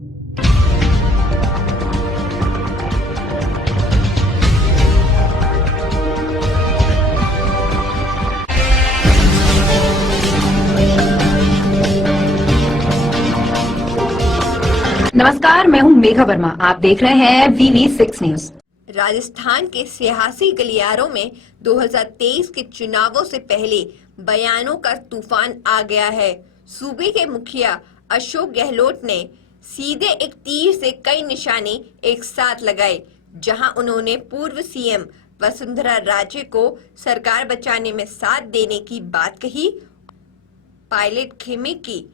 नमस्कार, मैं हूं मेघा वर्मा। आप देख रहे हैं VV6 न्यूज। राजस्थान के सियासी गलियारों में 2023 के चुनावों से पहले बयानों का तूफान आ गया है। सूबे के मुखिया अशोक गहलोत ने सीधे एक तीर से कई निशाने एक साथ लगाए, जहां उन्होंने पूर्व सीएम वसुंधरा राजे को सरकार बचाने में साथ देने की बात कही। पायलट खेमे की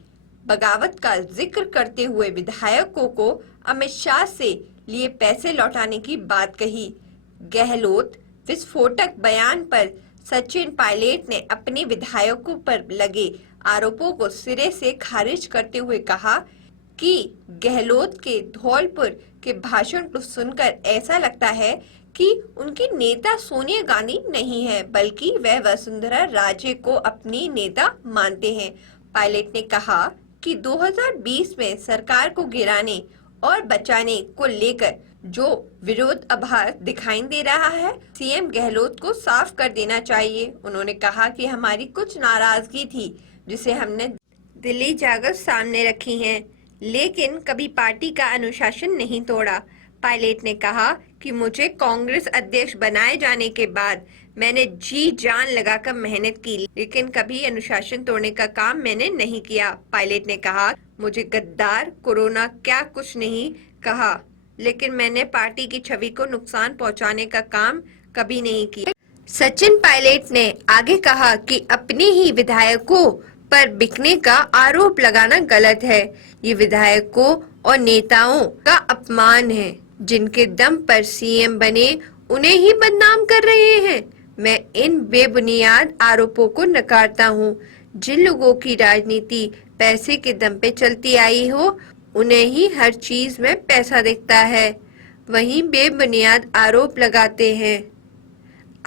बगावत का जिक्र करते हुए विधायकों को अमित शाह से लिए पैसे लौटाने की बात कही। गहलोत विस्फोटक बयान पर सचिन पायलट ने अपने विधायकों पर लगे आरोपों को सिरे से खारिज करते हुए कहा कि गहलोत के धौलपुर के भाषण को सुनकर ऐसा लगता है कि उनकी नेता सोनिया गांधी नहीं है, बल्कि वह वसुंधरा राजे को अपनी नेता मानते हैं। पायलट ने कहा कि 2020 में सरकार को गिराने और बचाने को लेकर जो विरोध आभार दिखाई दे रहा है, सीएम गहलोत को साफ कर देना चाहिए। उन्होंने कहा कि हमारी कुछ नाराजगी थी जिसे हमने दिल्ली जाकर सामने रखी है, लेकिन कभी पार्टी का अनुशासन नहीं तोड़ा। पायलट ने कहा कि मुझे कांग्रेस अध्यक्ष बनाए जाने के बाद मैंने जी जान लगाकर मेहनत की, लेकिन कभी अनुशासन तोड़ने का काम मैंने नहीं किया। पायलट ने कहा, मुझे गद्दार, कोरोना क्या कुछ नहीं कहा, लेकिन मैंने पार्टी की छवि को नुकसान पहुंचाने का काम कभी नहीं किया। सचिन पायलट ने आगे कहा कि अपने ही विधायकों पर बिकने का आरोप लगाना गलत है। ये विधायकों और नेताओं का अपमान है। जिनके दम पर सीएम बने उन्हें ही बदनाम कर रहे हैं। मैं इन बेबुनियाद आरोपों को नकारता हूँ। जिन लोगों की राजनीति पैसे के दम पे चलती आई हो, उन्हें ही हर चीज में पैसा दिखता है, वहीं बेबुनियाद आरोप लगाते हैं।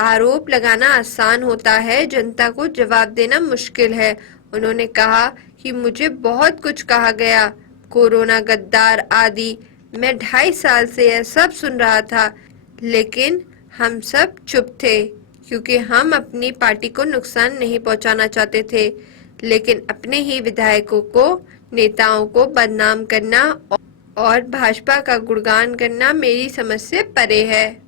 आरोप लगाना आसान होता है, जनता को जवाब देना मुश्किल है। उन्होंने कहा कि मुझे बहुत कुछ कहा गया, कोरोना, गद्दार आदि। मैं 2.5 साल से यह सब सुन रहा था, लेकिन हम सब चुप थे, क्योंकि हम अपनी पार्टी को नुकसान नहीं पहुंचाना चाहते थे। लेकिन अपने ही विधायकों को, नेताओं को बदनाम करना और भाजपा का गुणगान करना मेरी समझ से परे है।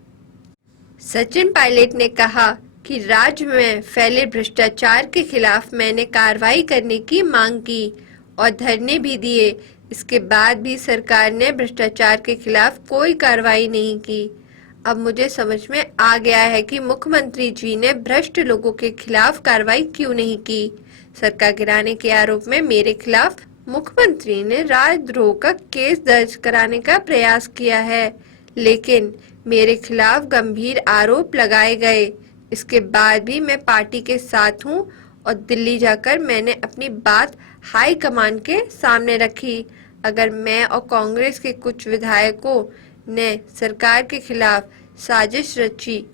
सचिन पायलट ने कहा कि राज्य में फैले भ्रष्टाचार के खिलाफ मैंने कार्रवाई करने की मांग की और धरने भी दिए। इसके बाद भी सरकार ने भ्रष्टाचार के खिलाफ कोई कार्रवाई नहीं की। अब मुझे समझ में आ गया है कि मुख्यमंत्री जी ने भ्रष्ट लोगों के खिलाफ कार्रवाई क्यों नहीं की। सरकार गिराने के आरोप में मेरे खिलाफ मुख्यमंत्री ने राजद्रोह का केस दर्ज कराने का प्रयास किया है, लेकिन मेरे खिलाफ गंभीर आरोप लगाए गए। इसके बाद भी मैं पार्टी के साथ हूं और दिल्ली जाकर मैंने अपनी बात हाई कमान के सामने रखी। अगर मैं और कांग्रेस के कुछ विधायकों ने सरकार के खिलाफ साजिश रची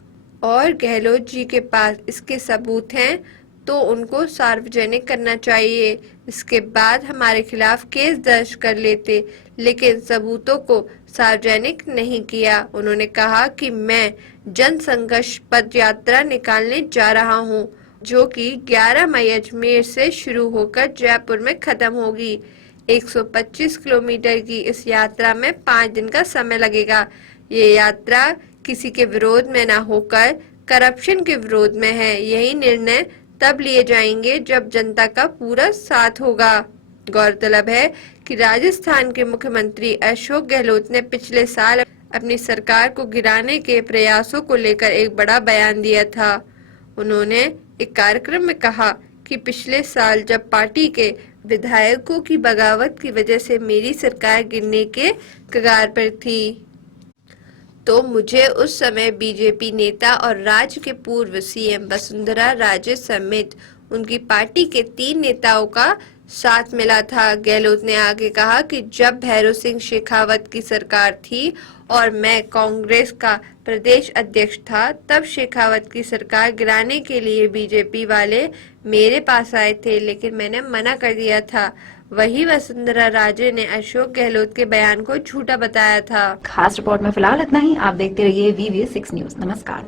और गहलोत जी के पास इसके सबूत हैं, तो उनको सार्वजनिक करना चाहिए। इसके बाद हमारे खिलाफ केस दर्ज कर लेते, लेकिन सबूतों को सार्वजनिक नहीं किया। उन्होंने कहा कि मैं जन संघर्ष पद यात्रा निकालने जा रहा हूं, जो कि 11 मई अजमेर से शुरू होकर जयपुर में खत्म होगी। 125 किलोमीटर की इस यात्रा में 5 दिन का समय लगेगा। ये यात्रा किसी के विरोध में न होकर करप्शन के विरोध में है। यही निर्णय तब लिए जाएंगे जब जनता का पूरा साथ होगा। गौरतलब है कि राजस्थान के मुख्यमंत्री अशोक गहलोत ने पिछले साल अपनी सरकार को गिराने के प्रयासों को लेकर एक बड़ा बयान दिया था। उन्होंने एक कार्यक्रम में कहा कि पिछले साल जब पार्टी के विधायकों की बगावत की वजह से मेरी सरकार गिरने के कगार पर थी, तो मुझे उस समय बीजेपी नेता और राज्य के पूर्व सीएम वसुंधरा राजे समेत उनकी पार्टी के 3 नेताओं का साथ मिला था। गहलोत ने आगे कहा कि जब भैरों सिंह शेखावत की सरकार थी और मैं कांग्रेस का प्रदेश अध्यक्ष था, तब शेखावत की सरकार गिराने के लिए बीजेपी वाले मेरे पास आए थे, लेकिन मैंने मना कर दिया था। वहीं वसुंधरा राजे ने अशोक गहलोत के बयान को झूठा बताया था। खास रिपोर्ट में फिलहाल इतना ही। आप देखते रहिए VV6 न्यूज। नमस्कार।